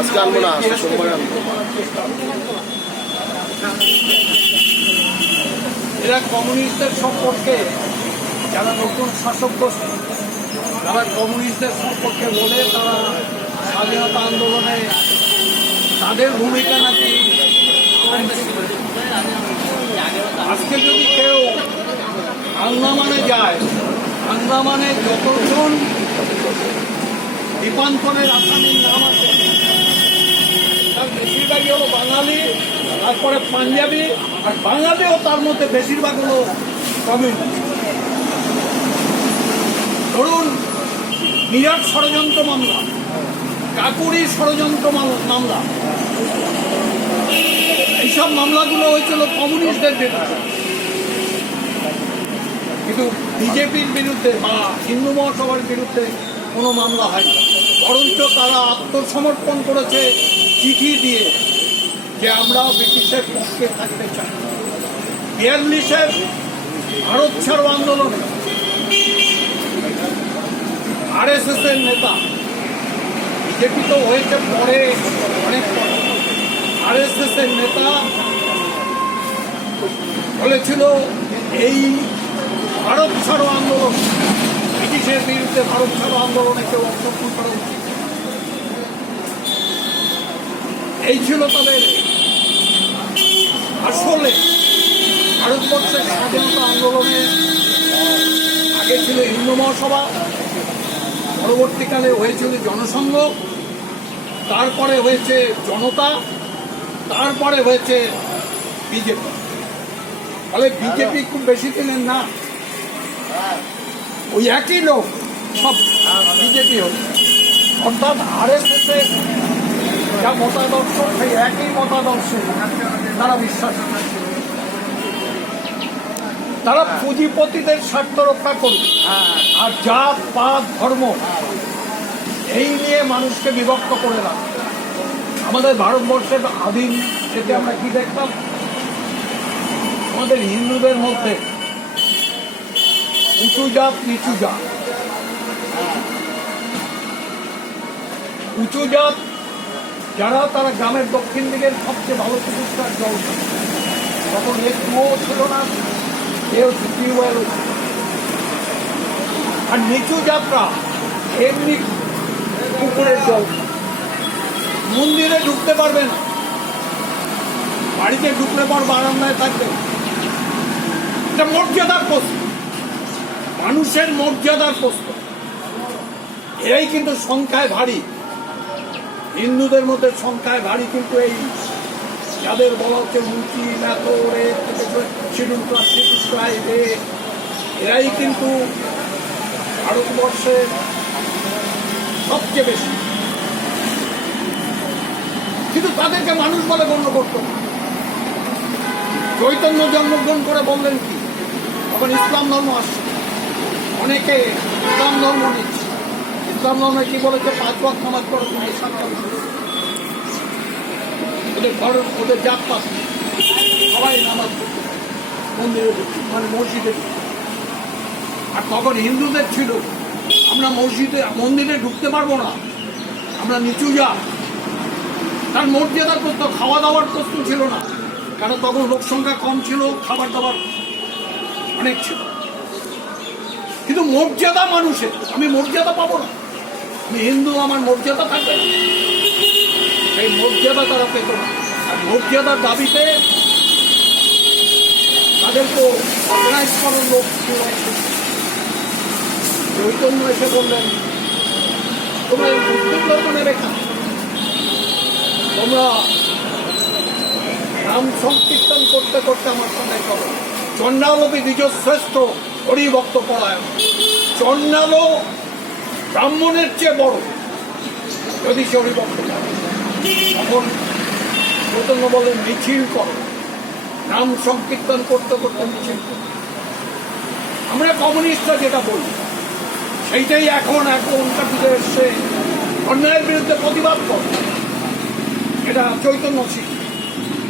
আজকে আনবো না, সোমবার আনবো। এরা কমিউনিস্টদের সম্পর্কে, যারা নতুন শাসক গোষ্ঠী, তারা কমিউনিস্টদের সম্পর্কে বলে তারা স্বাধীনতা আন্দোলনে তাদের ভূমিকা নাকি। আজকে যদি কেউ আন্দামানে যায়, আন্দামানে যতজন দ্বীপান্তরের আসামির নাম আছে তার বেশিরভাগই হলো বাঙালি, তারপরে পাঞ্জাবি, আর বাঙালিও তার মধ্যে বেশিরভাগ হলো কমিউনিস্ট। ধরুন মিরাট ষড়যন্ত্র মামলা, কাকুরি ষড়যন্ত্র মামলা, এইসব মামলাগুলো হয়েছিল কমিউনিস্টদের বিরুদ্ধে, কিন্তু বিজেপির বিরুদ্ধে বা হিন্দু মহাসভার বিরুদ্ধে কোনো মামলা হয়নি। বরঞ্চ তারা আত্মসমর্পণ করেছে চিঠি দিয়ে যে আমরা ব্রিটিশের পক্ষে থাকতে চাই। 42-এর ভারত ছাড়ো আন্দোলনে RSS-এর নেতা, বিজেপি তো হয়েছে পরে, অনেক পরে, RSS-এর নেতা বলেছিল এই ভারত ছাড়ো আন্দোলন, ব্রিটিশের বিরুদ্ধে ভারত ছাড়ো আন্দোলনে কেউ অংশগ্রহণ করা উচিত। এই ছিল তাদের আসলে ভারতবর্ষের স্বাধীনতা আন্দোলনে। আগে ছিল হিন্দু মহাসভা, পরবর্তীকালে হয়েছিল জনসংঘ, তারপরে হয়েছে জনতা, তারপরে হয়েছে বিজেপি। ফলে বিজেপি খুব বেশি দিলেন না, ওই একই লোক সব বিজেপি হচ্ছে। অর্থাৎ RSS-এর যা মতাদর্শ, সেই একই মতাদর্শে তারা বিশ্বাস করে। তারা পুঁজিপতিদের স্বার্থ রক্ষা করবে, আর জাত পাত ধর্ম এই নিয়ে মানুষকে বিভক্ত করে রাখে। আমাদের ভারতবর্ষের আদিম থেকে আমরা কি দেখতাম, আমাদের হিন্দুদের মধ্যে উঁচু জাত নিচু জাত। উঁচু জাত যারা, তারা গ্রামের দক্ষিণ দিকের সবচেয়ে ভালো চিকিৎসার জল, তখন এর কুয়ো ছিল না, কেউ টিউবওয়েল। আর নিচু যাত্রা এমনি পুকুরের জল। মন্দিরে ঢুকতে পারবে না, বাড়িতে ঢুকলে পর বারান্দায় থাকবে। এটা মর্যাদার প্রশ্ন, মানুষের মর্যাদার প্রশ্ন। এরাই কিন্তু সংখ্যায় ভারী, হিন্দুদের মধ্যে সংখ্যায় ভারী কিন্তু এই যাদের বলা হচ্ছে মুচি ম্যাথরে শিডিউল ক্লাস, এরাই কিন্তু ভারতবর্ষের সবচেয়ে বেশি। কিন্তু তাদেরকে মানুষ বলে গণ্য করত না। চৈতন্য জন্মগ্রহণ করে বললেন কি, তখন ইসলাম ধর্ম আসছে, অনেকে ইসলাম ধর্ম নিচ্ছে। ইসলাম ধর্মে কি বলেছে, 5 ওয়াক্ত নামাজ পড়ো, তুমি 7টা বিষয়। ওদের ঘর, ওদের জাত পাত সবাই নামাজ পড়তো মন্দিরে, মানে মসজিদে। আর তখন হিন্দুদের ছিল, আমরা মসজিদে মন্দিরে ঢুকতে পারবো না, আমরা নিচু জাত। তার মর্যাদার প্রশ্ন, খাওয়া দাওয়ার প্রশ্ন ছিল না, কারণ তখন লোক সংখ্যা কম ছিল, খাবার দাবার অনেক ছিল। কিন্তু মর্যাদা মানুষের, আমি মর্যাদা পাবো না, আমি হিন্দু, আমার মর্যাদা থাকবে না, সেই মর্যাদা তারা পেত না। আর মর্যাদার দাবিতে তাদেরকে অর্গানাইজ করার লোক চৈতন্য এসে বললেন, তোমরা এই মুসলিম ধর্ম নেবে কেন? তোমরা নাম সংকীর্তন করতে করতে আমার সঙ্গে করো। চণ্ডালোপী দ্বিজ শ্রেষ্ঠ হরিভক্ত পরায়ণ। চণ্ডালো ব্রাহ্মণের চেয়ে বড় যদি সে হরিভক্ত করে। তখন চৈতন্য বলেন, মিছিল করো, নাম সংকীর্তন করতে করতে মিছিল করো। আমরা কমিউনিস্টরা যেটা বলি সেইটাই এখন এখনকার দিকে এসছে, অন্যায়ের বিরুদ্ধে প্রতিবাদ করো। এটা চৈতন্য শিক্ষা।